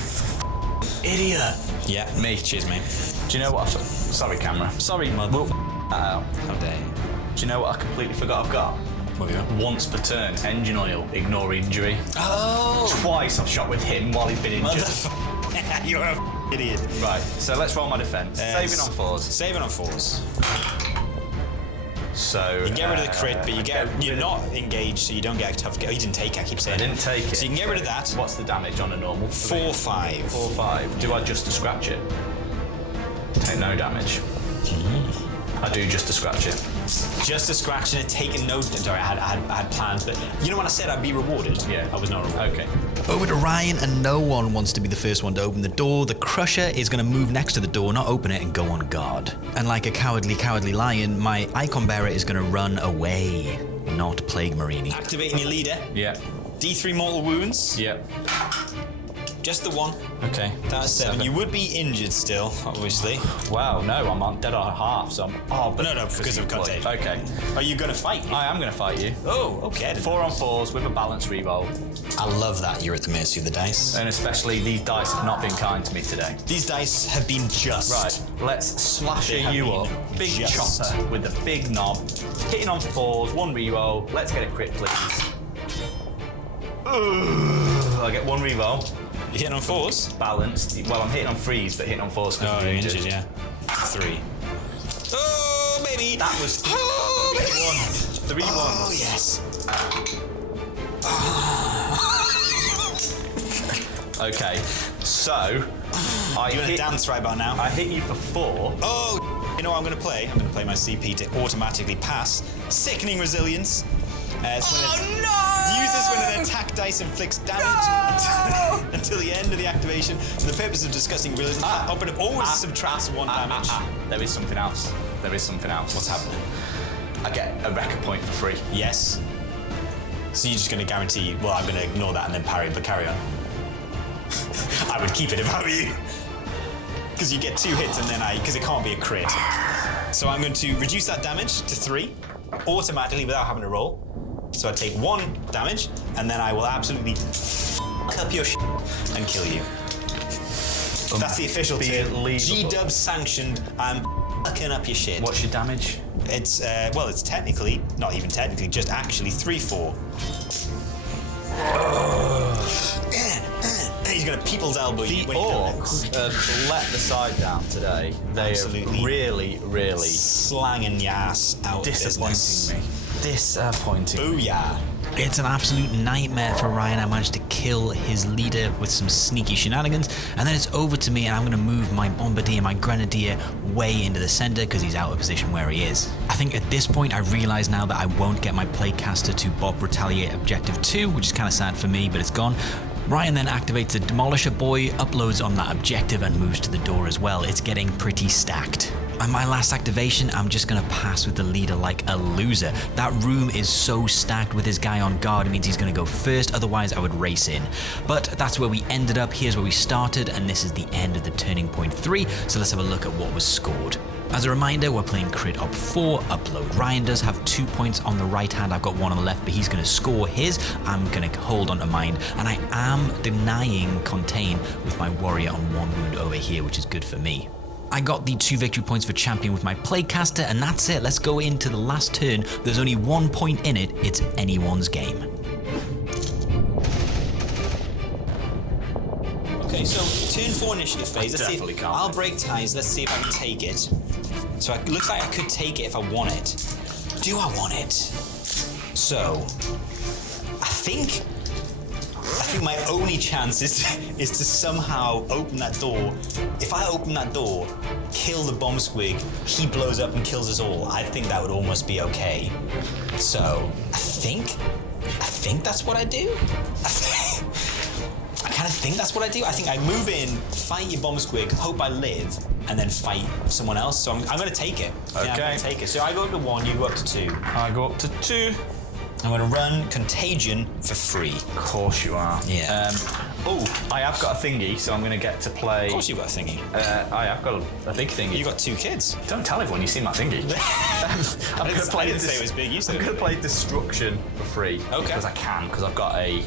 idiot. Yeah, me. Cheers, mate. Do you know what? Sorry, camera. Sorry, Mother- we'll that out. How dare you? Do you know what I completely forgot I've got? What have you got? Once per turn, engine oil, ignore injury. Oh! Twice I've shot with him while he's been injured. You're a idiot. Right, so let's roll my defense. Saving on 4s. Saving on 4s. So You get rid of the crit, but you're rid not engaged, so you don't get a tough. Oh, you didn't take it. I keep saying. I didn't take it. So you can get rid of that. What's the damage on a normal? 4-5. 4-5. Do I just scratch it? Take no damage. I do just to scratch it. Just a scratch and taking note. Sorry, I had plans, but you know when I said I'd be rewarded? Yeah. I was not rewarded. Okay. Over to Ryan, and no one wants to be the first one to open the door. The Crusher is going to move next to the door, not open it, and go on guard. And like a cowardly lion, my icon bearer is going to run away, not Plague Marini. Activating your leader. Yeah. D3 mortal wounds. Yeah. Just the one. Okay. That's 7. You would be injured still, obviously. Wow, no, I'm on dead on half, so I'm... Oh, but No, because of contagion. Okay. Are you going to fight? I am going to fight you. Oh, okay. 4-on-4s with a balance reroll. I love that you're at the mercy of the dice. And especially these dice have not been kind to me today. These dice have been just. Right, let's slasher have you been up. Big just. chopper with the big knob. Hitting on 4s, 1 reroll. Let's get a crit, please. I get 1 reroll. You're hitting on 4s? Balanced. Well, I'm hitting on 3s, but hitting on 4s because Oh, you're injured, yeah. 3. Oh, baby! That was 3 ones. 3 ones. Oh, yes. Okay, so I You want to hit, dance right about now? I hit you for 4. Oh, you know what I'm going to play? I'm going to play my CP to automatically pass. Sickening Resilience. It's when uses when an attack dice inflicts damage until the end of the activation. For the purpose of discussing resilience, but it always subtracts 1 damage. There is something else. There is something else. What's happening? I get a Wrecka point for free. Yes. So you're just going to guarantee, well, I'm going to ignore that and then parry, but carry on. I would keep it if I were you. Because you get 2 hits and then because it can't be a crit. So I'm going to reduce that damage to 3, automatically without having to roll. So I take 1 damage, and then I will absolutely f*** up your and kill you. That's the official term. G-Dub sanctioned, I'm f***ing up your shit. What's your damage? It's, well, it's technically, not even technically, just actually 3-4. He's going to people's elbow you. The orcs have let the side down today. They Absolutely. have really Slanging your ass out of disappointing business. me. Disappointing. Booyah. It's an absolute nightmare for Ryan. I managed to kill his leader with some sneaky shenanigans, and then it's over to me, and I'm going to move my bombardier, my grenadier, way into the center because he's out of position where he is. I think at this point I realize now that I won't get my playcaster to Bob retaliate objective 2, which is kind of sad for me, but it's gone. Ryan then activates the Demolisher Boy, uploads on that objective, and moves to the door as well. It's getting pretty stacked. And my last activation, I'm just going to pass with the leader like a loser. That room is so stacked with his guy on guard, it means he's going to go first, otherwise I would race in. But that's where we ended up, here's where we started, and this is the end of the Turning Point 3, so let's have a look at what was scored. As a reminder, we're playing Crit Op 4, Upload. Ryan does have 2 points on the right hand, I've got 1 on the left, but he's going to score his. I'm going to hold on to mine, and I am denying Contain with my warrior on 1 wound over here, which is good for me. I got the 2 victory points for champion with my playcaster, and that's it. Let's go into the last turn. There's only 1 point in it. It's anyone's game. Okay, so turn 4 initiative phase. Let's definitely see. can't. I'll break ties. Let's see if I can take it. So it looks like I could take it if I want it. Do I want it? So I think my only chance is to somehow open that door. If I open that door, kill the bomb squig, he blows up and kills us all. I think that would almost be okay. So I think that's what I do. I kind of think that's what I do. I think I move in, fight your bomb squig, hope I live, and then fight someone else. So I'm going to take it. Okay. Yeah, I'm going to take it. So I go up to 1, you go up to 2. I go up to 2. I'm going to run Contagion for free. Of course you are. Yeah. I have got a thingy, so I'm going to get to play... Of course you've got a thingy. I have got a big thingy. You got 2 kids. Don't tell everyone you see my thingy. I'm going to play I didn't say it was big, you said I'm going to play Destruction for free. Okay. Because I can, because I've got a...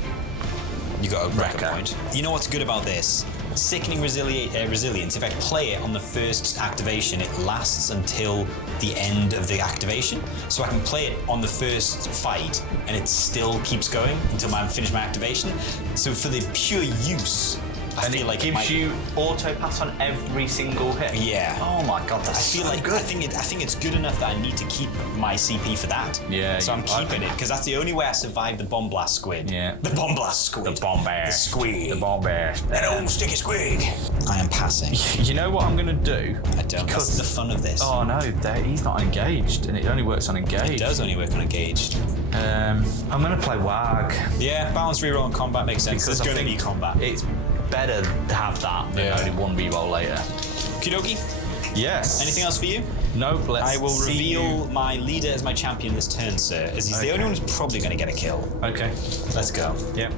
You got a Wrecka. record point. You know what's good about this? Sickening Resilience, if I play it on the first activation, it lasts until the end of the activation. So I can play it on the first fight, and it still keeps going until I finish my activation. So for the pure use, I feel like it gives might... you auto pass on every single hit. Yeah. Oh my god, that's I feel so like good. I think it's good enough that I need to keep my CP for that. Yeah, So I'm I keeping it because that's the only way I survived the bomb blast squid. Yeah. The bomb blast squid. The bomb bear. The squid. The bomb bear. That old sticky squig. I am passing. You know what I'm going to do? I don't. That's the fun of this. Oh no, he's not engaged, and it only works on engaged. It does only work on engaged. I'm going to play WAG. Yeah, balance reroll and combat makes sense. Because There's going to be combat. It's better to have that than only one reroll later. Okie dokie. Yes. Anything else for you? No, let's I will see reveal my leader as my champion this turn, sir, as he's the only one who's probably going to get a kill. Okay. Let's go. Yep.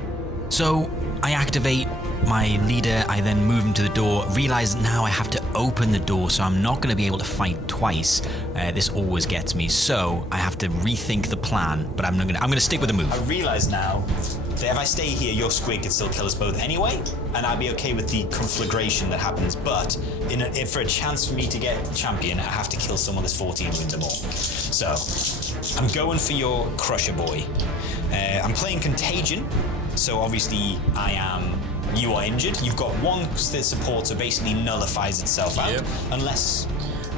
So I activate my leader, I then move him to the door, realize now I have to open the door, so I'm not going to be able to fight twice. This always gets me, so I have to rethink the plan, but I'm gonna stick with the move. I realise now that if I stay here, your squid could still kill us both anyway, and I'd be okay with the conflagration that happens, but for a chance for me to get champion, I have to kill someone that's 14 wounds or more. So, I'm going for your Crusher Boy. I'm playing Contagion, so obviously you are injured. You've got one that supporter basically nullifies itself out, unless...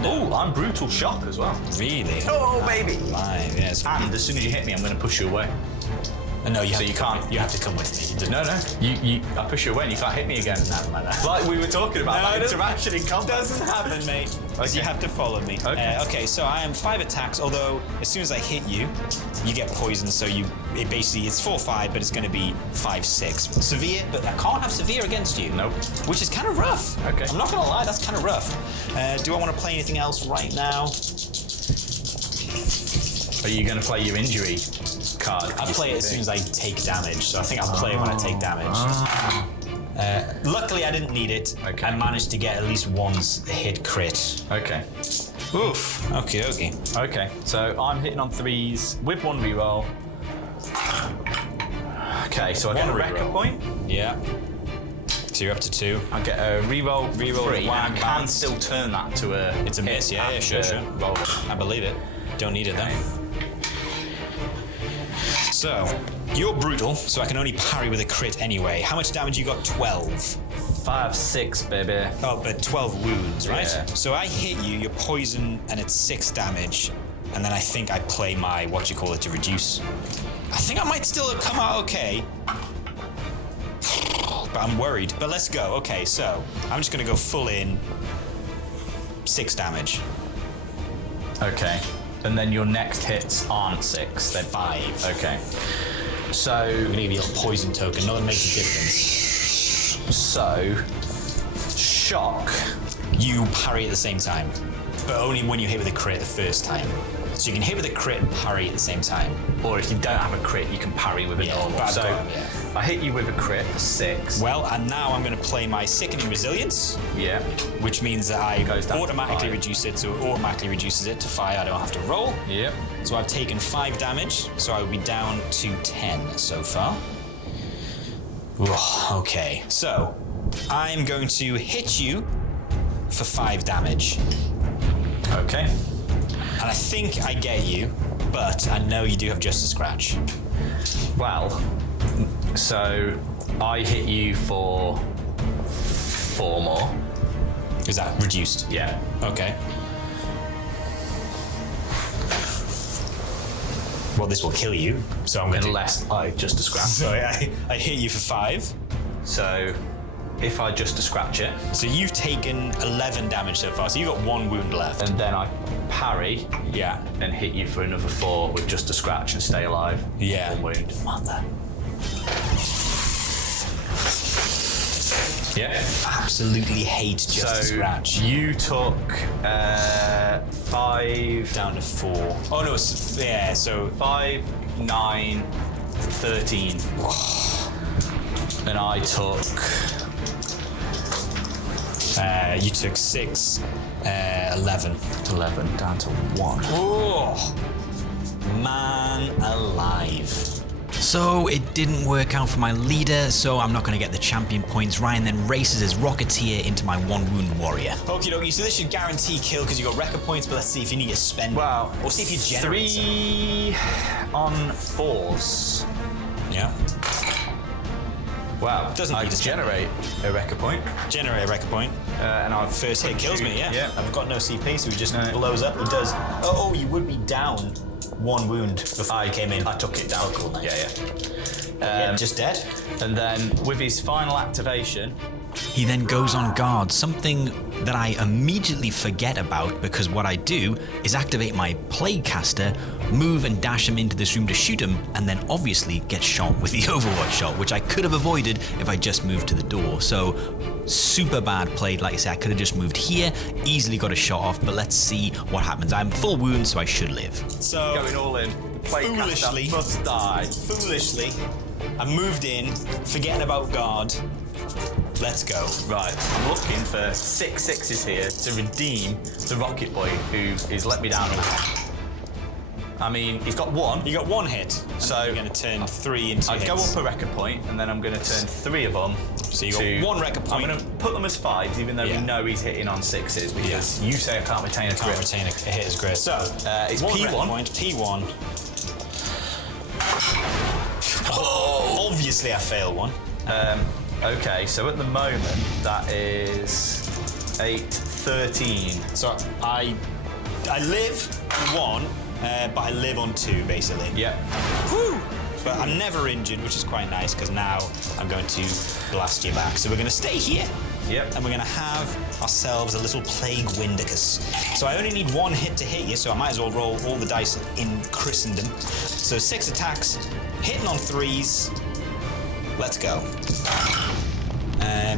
Oh, I'm Brutal Shock as well. Really? Oh, baby. Live, yes. And as soon as you hit me, I'm going to push you away. No, So you can't. You have to come with me. No. I push you away and you can't hit me again. Nothing like that. Like we were talking about that interaction in combat. Doesn't happen, mate. Okay. You have to follow me. Okay. Okay, so I am 5 attacks, although as soon as I hit you, you get poisoned, so it's 4-5, but it's going to be 5-6. Severe, but I can't have severe against you. Nope. Which is kind of rough. Okay. I'm not going to lie, that's kind of rough. Do I want to play anything else right now? Are you going to play your injury card? I play it as soon as I take damage, so I think I'll play it when I take damage. Luckily, I didn't need it. Okay. I managed to get at least one hit crit. Okay. Oof. Okay. Okay. So I'm hitting on 3s with 1 reroll. Okay, so I get a Wrecka point. Yeah. So you're up to 2. I get a reroll 3, with and I one can bounce. still turn that to a... It's a miss, yeah, sure. Roll. I believe it. Don't need it though. So, you're brutal, so I can only parry with a crit anyway. How much damage you got? 12. 5-6, baby. Oh, but 12 wounds, right? Yeah. So I hit you, you're poisoned, and it's 6 damage. And then I think I play my, to reduce. I think I might still come out okay. But I'm worried. But let's go. Okay, so I'm just gonna go full in. 6 damage. Okay. And then your next hits aren't 6, they're 5. Okay. So... I'm gonna give you a little poison token, not that makes a difference. So... Shock. You parry at the same time, but only when you hit with a crit the first time. So you can hit with a crit and parry at the same time. Or if you don't have a crit, you can parry with a normal. but I've So got 'em, yeah. I hit you with a crit for 6. Well, and now I'm going to play my Sickening Resilience, Yeah. which means that I Goes down to automatically 5. reduce it, so it automatically reduces it to 5. I don't have to roll. Yep. So I've taken 5 damage, so I will be down to 10 so far. Ooh, okay, so I'm going to hit you for 5 damage. Okay. And I think I get you, but I know you do have just a scratch. Well, so I hit you for 4 more. Is that reduced? Yeah. Okay. Well, this will kill you, so I'm going to... Unless I just a scratch. So I hit you for 5. So if I just a scratch it, So you've taken 11 damage so far, so you've got 1 wound left. and then I parry Yeah. and hit you for another 4 with just a scratch and stay alive. Yeah. 1 wound. Mother. Yeah. Absolutely hate just a scratch. You took 5, Down to 4. Oh no, yeah, so 5, 9, 13. And I took... you took 6, 11. 11 down to 1. Oh, man alive. So it didn't work out for my leader, so I'm not going to get the champion points. Ryan then races his Rocketeer into my 1 wound warrior. Okie dokie, so this should guarantee kill because you got Wrecka points, but let's see if you need to spend. Wow. Or see if you generate 3 on 4s. Yeah. Wow. Doesn't I need to spend generate a Wrecka point. Generate a Wrecka point. And I've First hit kills me, yeah. Yeah. I've got no CP, so he just No. blows up. It does. Oh, you would be down 1 wound before I came in. I took it down. Cool, nice. Yeah. Yeah, just dead. And then with his final activation, He then goes on guard, something that I immediately forget about because what I do is activate my Plaguecaster, move and dash him into this room to shoot him, and then obviously get shot with the Overwatch shot, which I could have avoided if I just moved to the door. So super bad played. Like I said, I could have just moved here, easily got a shot off, but let's see what happens. I'm full wound, so I should live. So Going all in. foolishly, Must die. foolishly, I moved in, forgetting about guard. Let's go. Right, I'm looking for 6 sixes here to redeem the Rocket Boy who has let me down. I mean, he's got 1. You got 1 hit, so you're going to turn 3 into I'd hits. go up a record point, and then I'm going to turn 3 of them. So you got 1 record point. I'm going to put them as 5s, even though we know he's hitting on 6s, because you say I can't retain a Can't crit. retain a hitter's grid. So It's one P1. record point, P1. Oh, obviously I fail 1. Okay, so at the moment, that is 8, 13. So I live on 1, but I live on 2 basically. Yep. Woo! But I'm never injured, which is quite nice because now I'm going to blast you back. So we're going to stay here. Yep. And we're going to have ourselves a little Plague Windicus. So I only need 1 hit to hit you, so I might as well roll all the dice in Christendom. So 6 attacks, hitting on 3s. Let's go.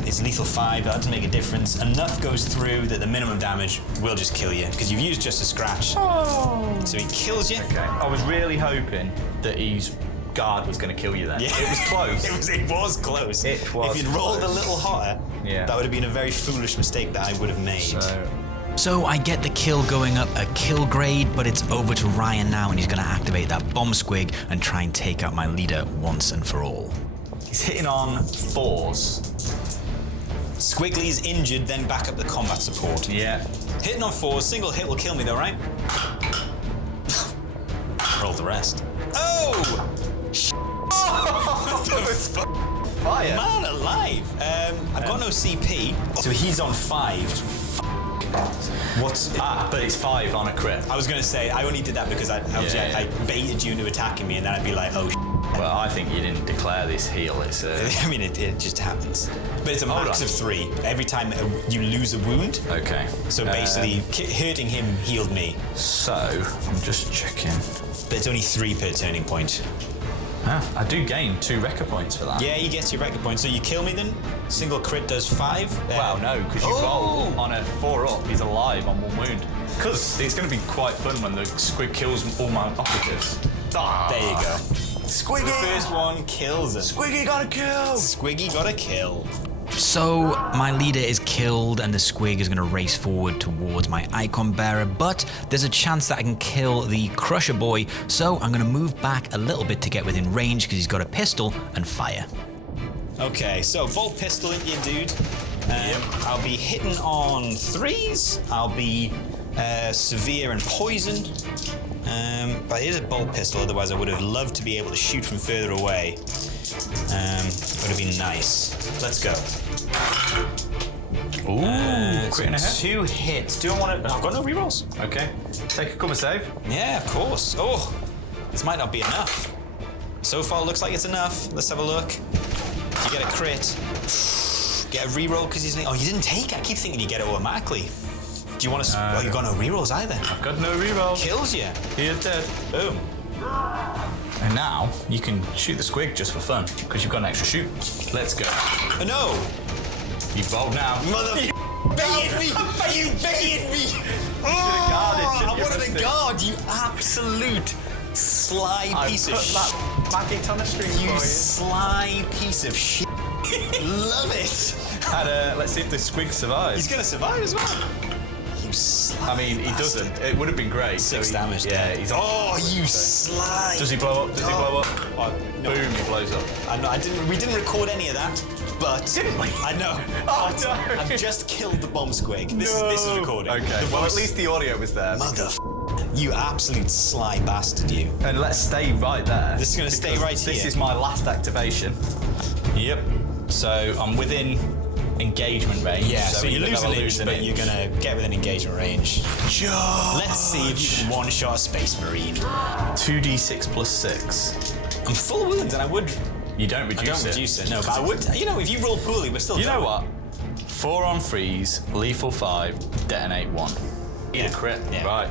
It's lethal 5, that doesn't make a difference. Enough goes through that the minimum damage will just kill you, because you've used just a scratch. Oh. So he kills you. Okay. I was really hoping that his guard was going to kill you then. Yeah. It was close. It was close. It was If you'd rolled a close. little hotter, Yeah. that would have been a very foolish mistake that I would have made. So I get the kill going up a kill grade, but it's over to Ryan now, and he's going to activate that bomb squig and try and take out my leader once and for all. He's hitting on 4s. Squiggly's injured, then back up the combat support. Yeah. Hitting on 4s, single hit will kill me though, right? Roll the rest. Oh! Fire. Man alive! I've got no CP, so he's on 5. What's... But it's 5 on a crit. I was going to say, I only did that because I baited you into attacking me, and then I'd be like, oh, Well, I think you didn't declare this heal. It's I mean, it just happens. But it's a max on. of 3. Every time you lose a wound. Okay. So basically, hurting him healed me. So, I'm just checking. But it's only 3 per turning point. I do gain 2 Wrecka points for that. Yeah, you get your record point. So you kill me then? Single crit does 5? Well, no, because you roll on a 4 up, he's alive on 1 wound. Because it's going to be quite fun when the squig kills all my operatives. There you go. Squiggy! The first one kills him. Squiggy got a kill! Squiggy got a kill. So my leader is killed and the squig is going to race forward towards my icon bearer, but there's a chance that I can kill the Crusher Boy, so I'm going to move back a little bit to get within range because he's got a pistol and fire. Okay, so bolt pistol into you, dude. I'll be hitting on 3s. I'll be severe and poisoned. But it is a bolt pistol, otherwise I would have loved to be able to shoot from further away. Would have been nice. Let's go. Ooh, crit in a hit. 2 hits. Do I want to... I've got no rerolls. Okay. Take a cover save. Yeah, of course. Oh, this might not be enough. So far, looks like it's enough. Let's have a look. You get a crit. Get a reroll because he's... Oh, you didn't take it. I keep thinking you get it automatically. Do you want to... Oh, you got no rerolls either. I've got no reroll. Kills you. You're dead. Boom. And now you can shoot the squig just for fun because you've got an extra shoot. Let's go. Oh, no. You've rolled now. Mother... baited me! You baited me! guarded, I wanted to guard, you absolute sly piece of shit. that maggot on a string You for you. sly piece of shit. Love it. And let's see if the squig survives. He's gonna survive as well. You sly I mean, he bastard. doesn't. It would have been great. 6 he- damage. Yeah, there. he's on. Oh, you sly. Does he blow up? Does he blow up? Oh, no. Boom, he blows up. I didn't. We didn't record any of that, but Didn't we? I know. Oh, But no. I've just killed the bomb squig. This is recording. Okay, The well, at voice- least the audio was there. Mother. You absolute sly bastard, you. And let's stay right there. This is gonna stay because right This here. is my last activation. Yep. So I'm within engagement range. Yeah, so you either lose gotta an inch, but you're gonna get within engagement range. Let's see if you can one-shot a Space Marine. 2d6 plus 6. I'm full wounds, and I would. You don't I reduce don't it. reduce it, no, but I would. You know, if you roll poorly, we're still. You know done. what? 4 on freeze, lethal 5, detonate 1. Need a crit. Yeah. Right.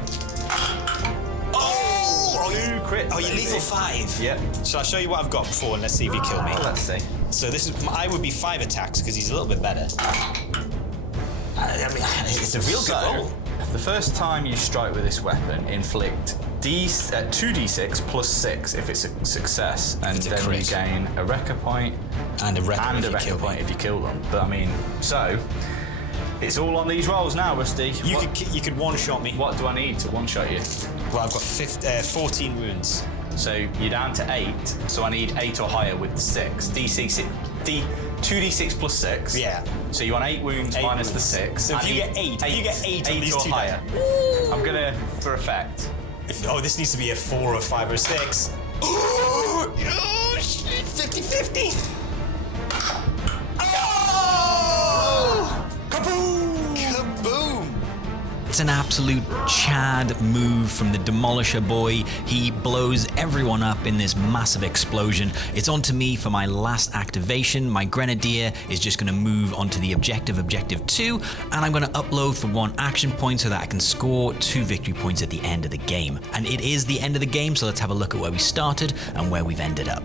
Oh! Two crits. Oh, you baby. lethal 5. Yep. Shall I show you what I've got before and let's see if you kill me? Let's see. So this is, I would be 5 attacks because he's a little bit better. I mean, it's a real good roll. The first time you strike with this weapon, inflict 2d6 plus 6 if it's a success, and it's a then you crit. gain a Wrecka point And a Wrecka and a Wrecka point if you kill them. But I mean, so it's all on these rolls now, Rusty. You could one-shot me. What do I need to one-shot you? Well, I've got 14 wounds. So you're down to 8, so I need 8 or higher with the 6. 2d6 plus 6. Yeah. So you want 8 wounds minus the 6. So if you get 8, if you get 8 on these or two higher. I'm gonna, for effect. This needs to be a 4 or 5 or 6. Oh, shit, 50-50. Oh! Kaboom! Kaboom! It's an absolute Chad move from the Demolisher boy. He blows everyone up in this massive explosion. It's on to me for my last activation. My Grenadier is just going to move onto the objective 2, and I'm going to upload for 1 action point so that I can score 2 victory points at the end of the game. And it is the end of the game, so let's have a look at where we started and where we've ended up.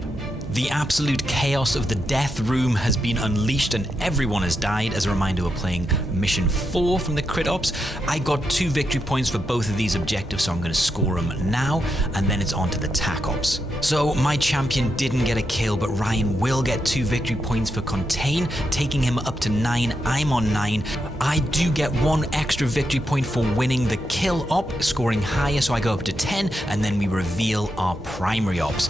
The absolute chaos of the death room has been unleashed and everyone has died. As a reminder, we're playing mission 4 from the Crit Ops. I got 2 victory points for both of these objectives, so I'm going to score them now, and then it's on to the Tac Ops. So my champion didn't get a kill, but Ryan will get 2 victory points for Contain, taking him up to 9. I'm on 9. I do get 1 extra victory point for winning the kill op, scoring higher, so I go up to 10, and then we reveal our primary ops.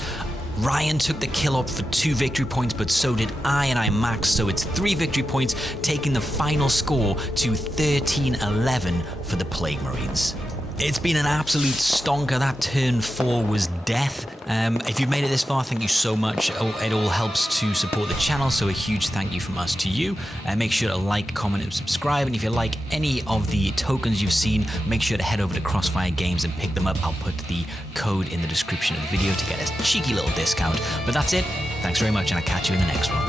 Ryan took the kill op for 2 victory points, but so did I, and I maxed, so it's 3 victory points, taking the final score to 13-11 for the Plague Marines. It's been an absolute stonker. That turn 4 was death. If you've made it this far, thank you so much. It all helps to support the channel, so a huge thank you from us to you. Make sure to like, comment, and subscribe. And if you like any of the tokens you've seen, make sure to head over to Crossfire Games and pick them up. I'll put the code in the description of the video to get a cheeky little discount. But that's it. Thanks very much, and I'll catch you in the next one.